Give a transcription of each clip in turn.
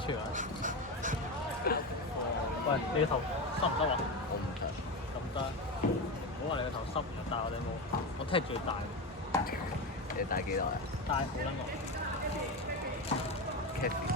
全。喂，你頭濕唔濕啊？我唔得。咁得。唔好話你個頭濕，但係我哋冇。我踢最大。你戴幾耐啊？戴好撚耐。Kathy。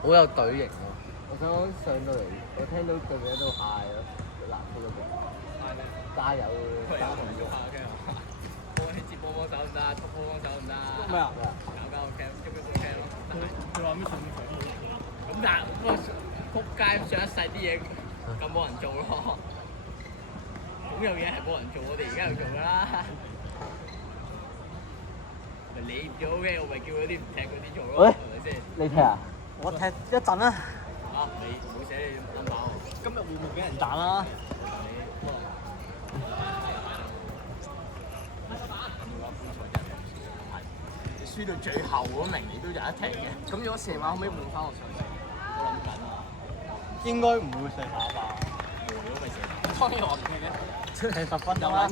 好有隊形喎！我想講上到嚟，我聽到佢哋喺度嗌咯，藍色嗰邊。加油！加油！波起接波幫手唔得，速波幫手唔得。咩啊？搞 OK，咁樣 OK 咯。佢話咩信佢？咁但係仆街上一世啲嘢咁冇人做咯。咁有嘢係冇人做，我哋而家又做㗎啦。咪你唔做 OK，我咪叫嗰啲唔踢嗰啲做咯，係咪先？你踢啊？我踢一陣啦。啊！你冇寫你 number 喎。今日會唔會俾人彈啦？你輸到最後嗰名，你都有得踢嘅。咁如果射馬，可唔可以換翻我上場？我諗緊啊。應該唔會射馬吧？如果咪射，當然我唔踢嘅。踢10分有鐘啦，撚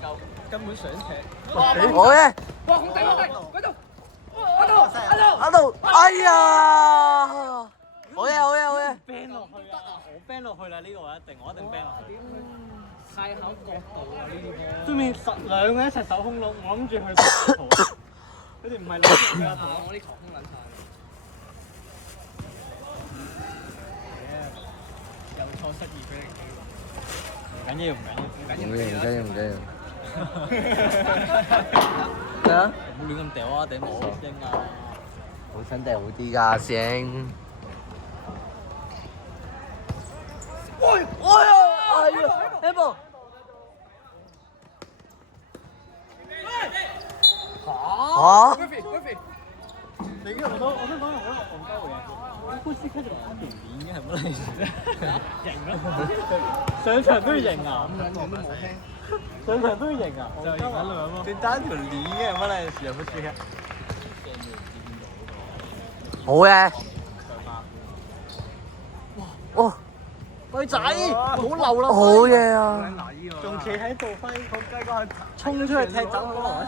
狗，根本想踢。好嘅。哇！紅底嗰度，喺度，哎呀！好嘢，好嘢，好嘢！ ban 落去啊！我 ban 落去啦，呢個我一定 ban 落去。太考角度啊！呢啲波。對面兩個一齊手空窿，我諗住去打圖。佢哋唔係兩個人打圖。我啲球空撚晒。有錯失二比0機會。唔緊要，唔緊要。唔緊要。咩啊？唔好亂咁掉啊！頂冇應啊！好想掟好啲㗎，師兄。喂！哎呀 ！Apple。嚇！你我都講係一個戇鳩嘅，你公司跟住打條鏈嘅係乜嚟？型咯！上場都要型啊！咁樣講都冇聽。上場都要型啊！就係型緊兩咯。你打條鏈嘅係乜嚟？有乜知啊？好嘅。哇！女仔，好流啦！好嘢啊！仲企喺度揮個雞嗰下，衝出去踢走佢。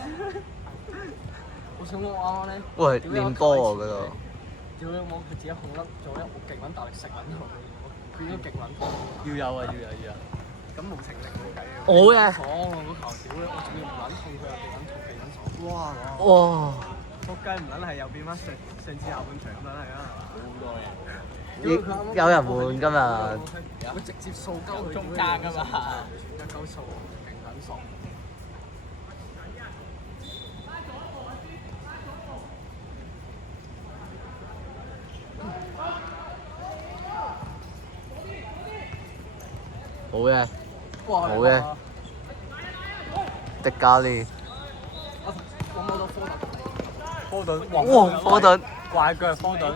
我想講啱啱咧，喂，練波喎嗰度。屌你冇佢自己控甩咗咧，我極撚大力食撚佢，變咗極撚痛。要有啊！要有。咁冇情力冇計啊！好嘅。爽啊！嗰球屌咧，我仲要唔撚痛佢又極撚痛，極撚爽。哇！哇！仆街唔撚係又變翻上次下半場咁撚係啊！好多嘢。有人換今日。會直接掃鳩佢中間㗎嘛？一鳩掃，勁撚爽。好嘅。好嘅。迪加利。我摸到科特。哇！科頓。怪腳科頓。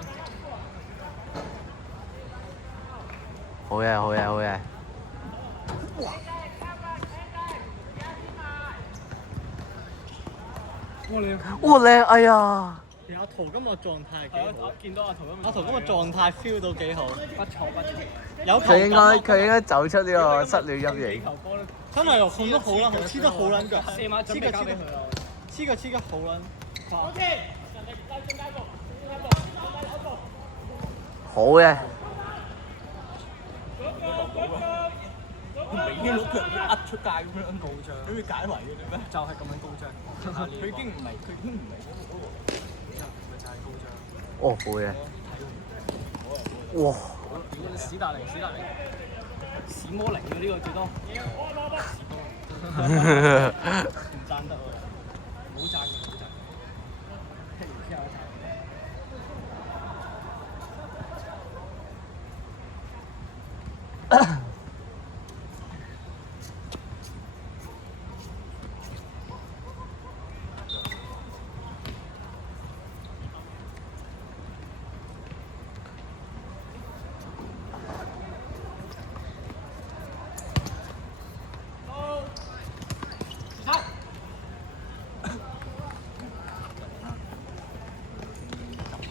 好嘢，好嘢，好嘢！哇靚！哎呀！阿圖今日狀態幾好，見到阿圖今日狀態 feel 到幾好，不錯。有佢應該走出呢個失戀陰影。真係喎，控得好撚好，黐得好撚腳，射馬準備交俾佢啦。黐腳好撚快。好嘅。佢已經攞腳壓出界咁樣高張，佢會解圍嘅啫咩？就係咁樣高張。佢已經唔係嗰個，咪就係高張。哦，好嘢！哇！屌史達寧，史魔靈嘅呢個最多。唔讚得喎，唔好讚嘅，唔好讚。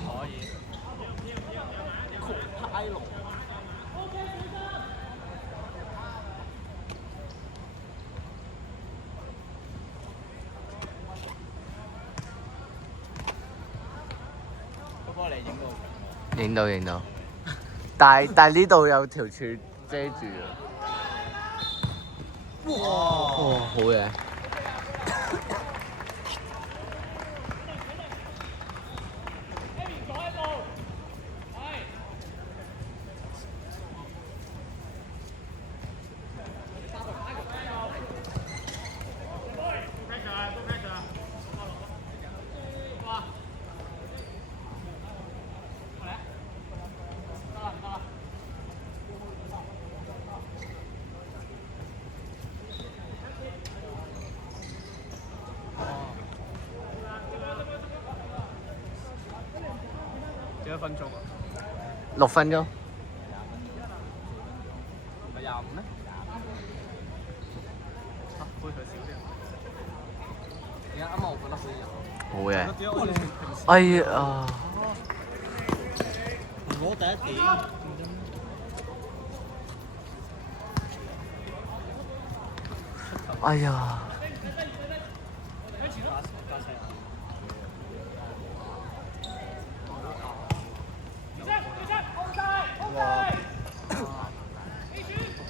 可以。過你影到。影到影到，但係呢度有條柱遮住啊！哇！好嘢！幾多分鐘啊6分鐘。？25咩？杯佢少啲。而家啱啱我覺得好似有。好嘢！點解我哋平時哎呀！我第一點。哎呀！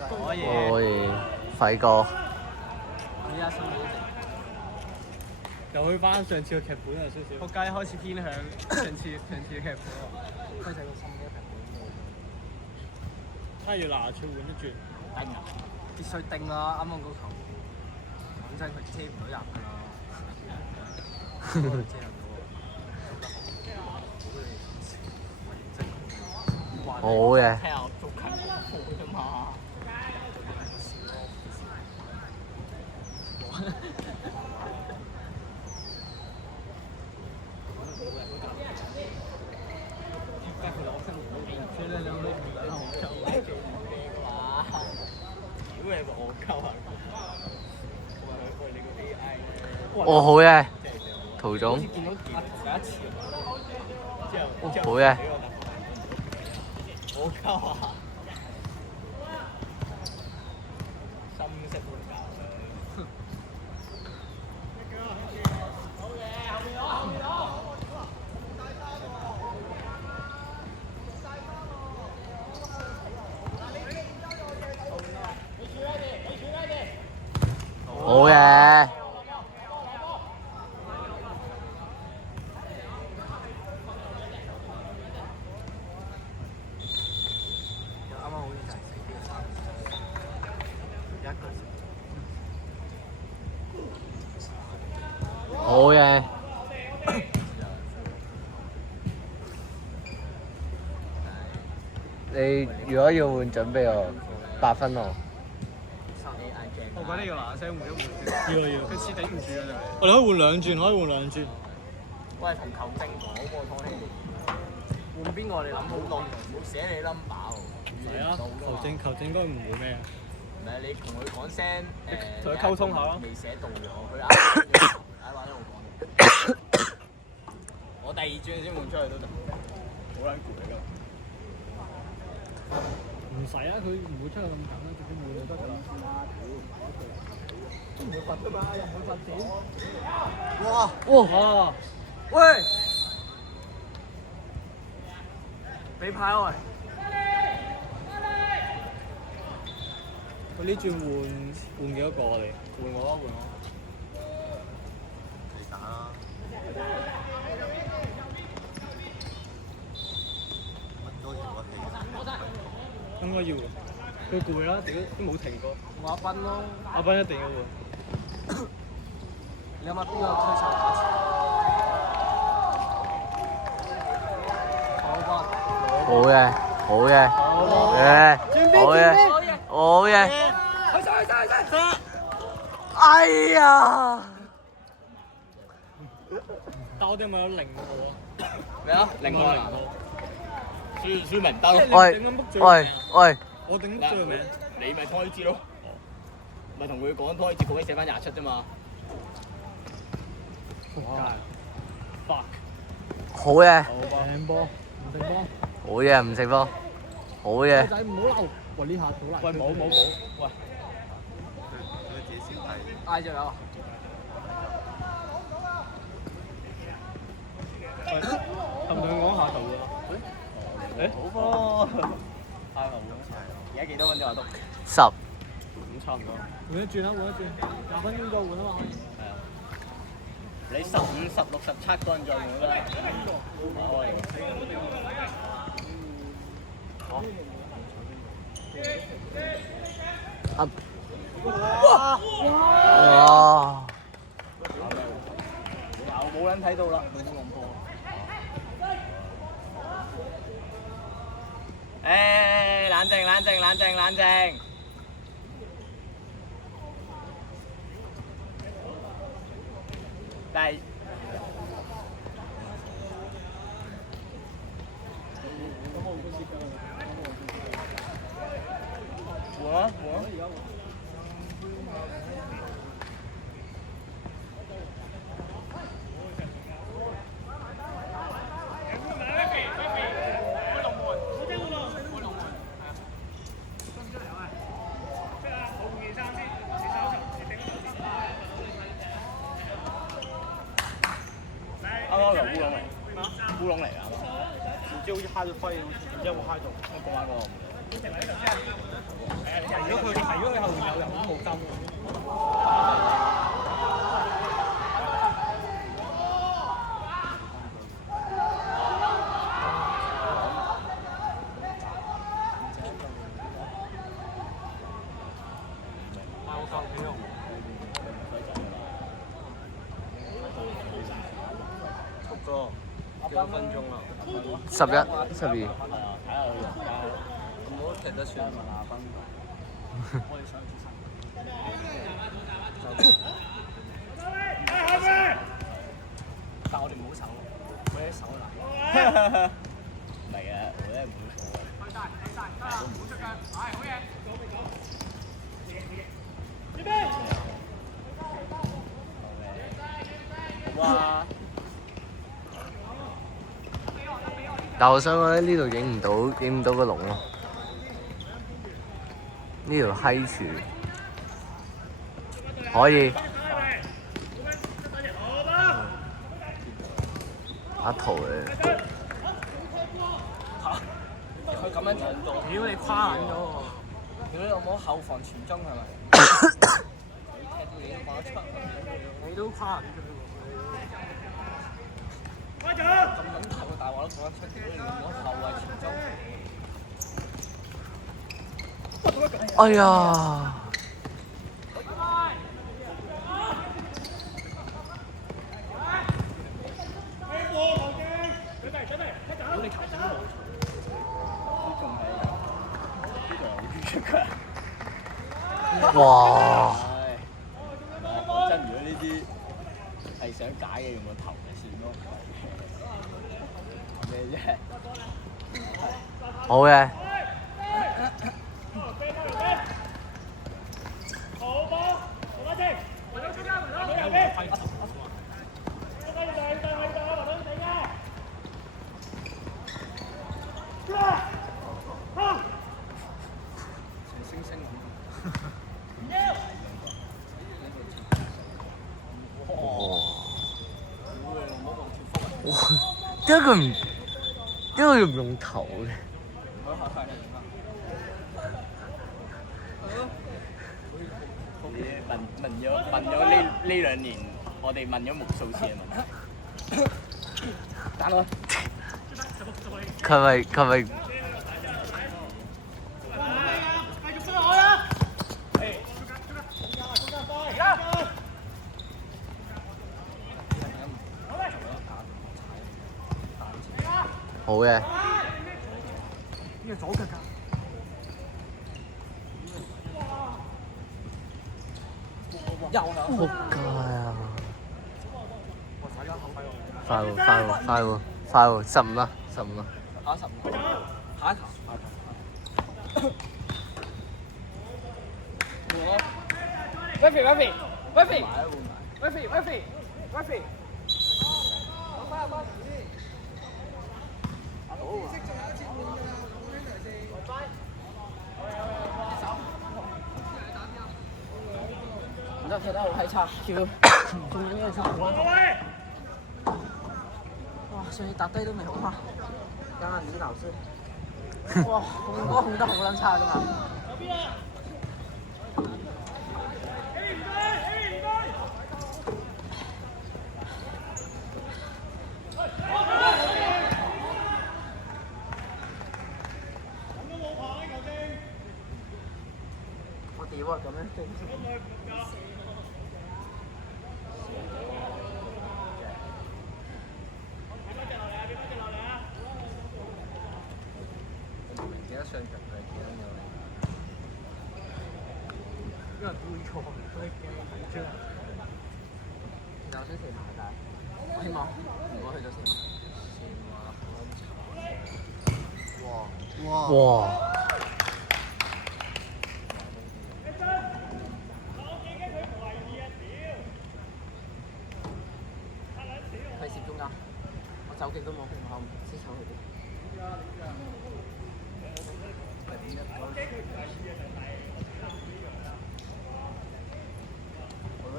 可以。可以，輝哥。依家新嘅一又去翻上次嘅劇本啊，少少。仆街開始偏向上次嘅劇本喎。開始個新嘅劇本。他要拿出換一轉。定啊！必須定啦！啱啱嗰球，講真佢車唔到入㗎啦。車入到喎，好嘅。睇下足球好啫嘛。哦，好嘅，途中。見到有一次，之後好嘅。我鳩啊！深色會教。好嘅。好嘅。你如果要換準備我8分喎。我覺得要嗱嗱聲換一換先。要。佢似頂唔住啊！就我哋可以換兩轉，可以換兩轉。喂，同球證講喎，拖你換邊個？你諗好耐，唔好寫你 number 喎。係啊，球證應該唔會咩啊？唔係你同佢講聲同佢溝通下咯。未寫到咗，佢啱話一路講。我第二轉先換出去都得。好撚攰㗎。唔使啊，佢唔會出去咁緊啦，直接換就得㗎啦。都唔會罰㗎嘛，又唔會罰錢。哇！喂！俾牌喂！佢呢轉換幾多個我哋？換我啊！換我。你打啦。應該要嘅，佢攰啦，屌都冇停過。我阿斌咯，阿斌一定要喎。你諗下邊個推手打前？好嘅，好嘅，好嘅，好嘅，好嘅。哎呀！但我哋咪有0個啊？咩啊？另外輸明得咯。喂喂喂！我頂最名。你咪拖支咯，咪同佢講拖支，嗰啲寫翻27啫嘛。fuck！好嘅，掟波，唔掟波。好嘢，唔食波，好嘢。仔唔好鬧，喂呢下好難。喂冇，喂。佢自己先係。嗌就有啊。係唔想講下度㗎？好噃，太好啦！而家幾多分鐘啊？都10。差唔多。換一轉啦，換一轉，20分鐘再換啊嘛。係啊。你15、16、17嗰陣再換啦。好。哇！又冇人睇到啦，冇咁波。誒，冷靜冷靜冷靜冷靜。第換啊換啊！啱啱由烏龍嚟，烏龍嚟㗎，唔知好似揩咗揮，唔知有冇揩中？講翻嗰個。如果佢後面有人都冇針。幾多分鐘啊11、12。咁我踢得算咪廿分？我哋上次但我哋冇手，我哋手難。唔係啊，我咧冇手。哇！但我想講咧，呢度影唔到個龍咯。呢條閪柱可以。阿圖嚟。佢咁樣做唔到。屌你跨撚咗喎！屌你老母後防傳中係咪？你踢到你都放得出。你都跨撚咗喎！咁撚頭嘅大話都講得出，屌你老母後衞傳中。哎呀！屌你球證都冇錯。都仲係呢度有預出㗎。哇！講真，如果呢啲係想解嘅，用個頭就算咯。咩啫？好嘅。星星咁。點解佢唔用頭嘅？問咗呢2年，我哋問咗無數次嘅問題。打我！佢咪？好嘅。呢個左腳㗎。又係。仆街啊！快喎，15啦。下一球。Referee。唔得，踢得好閪差，仲有呢個差。哇！上次搭低都未好嘛。剛剛李老師，哇，控得好撚差㗎嘛。我屌啊咁樣。唔記得上場佢幾多秒？因為杯賽所以驚緊張。我想食麻辣。我希望如果去到4萬。哇！佢攝中間，我走極都冇空口，先上去啲。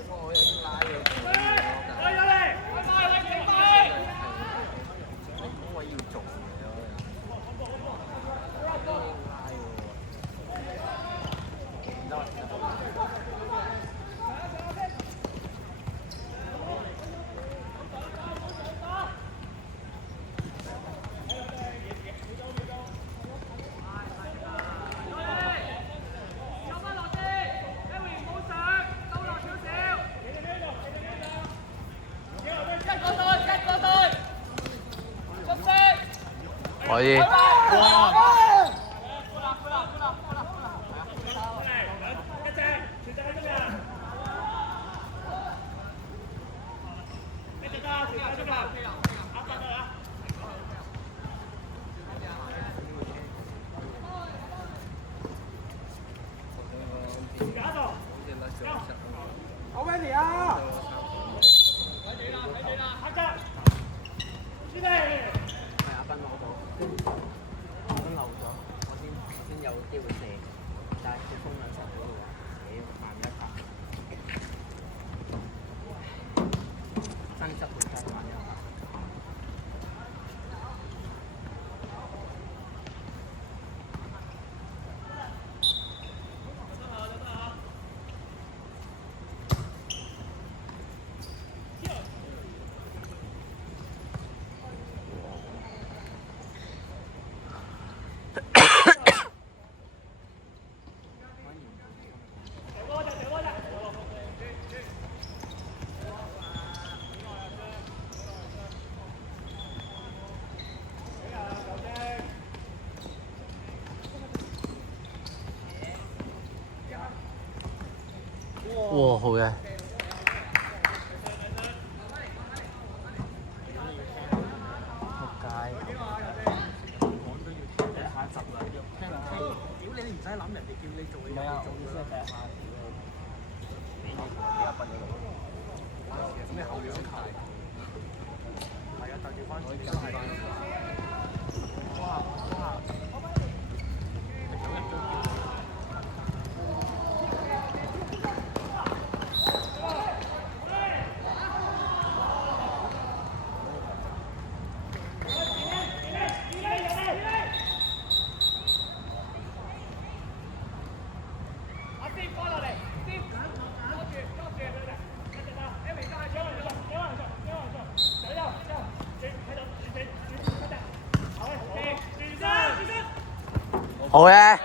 我有啲拉嘅。我要做可以。好威尼啊！阿斌攞到，阿斌漏咗，我先有機會射，但係佢封兩成嗰度，慢一拍，爭執會再慢一拍。哇，好嘅。仆街！講都要聽第下集啦，聽屌你唔使諗，人哋叫你做你就做㗎啦。咩後仰球？係啊，但調翻轉都係。哇！好嘅。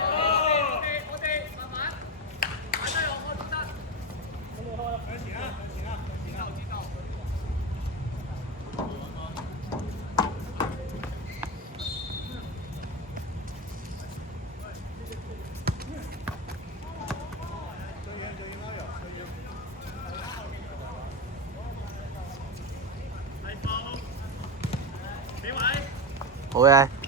好嘅。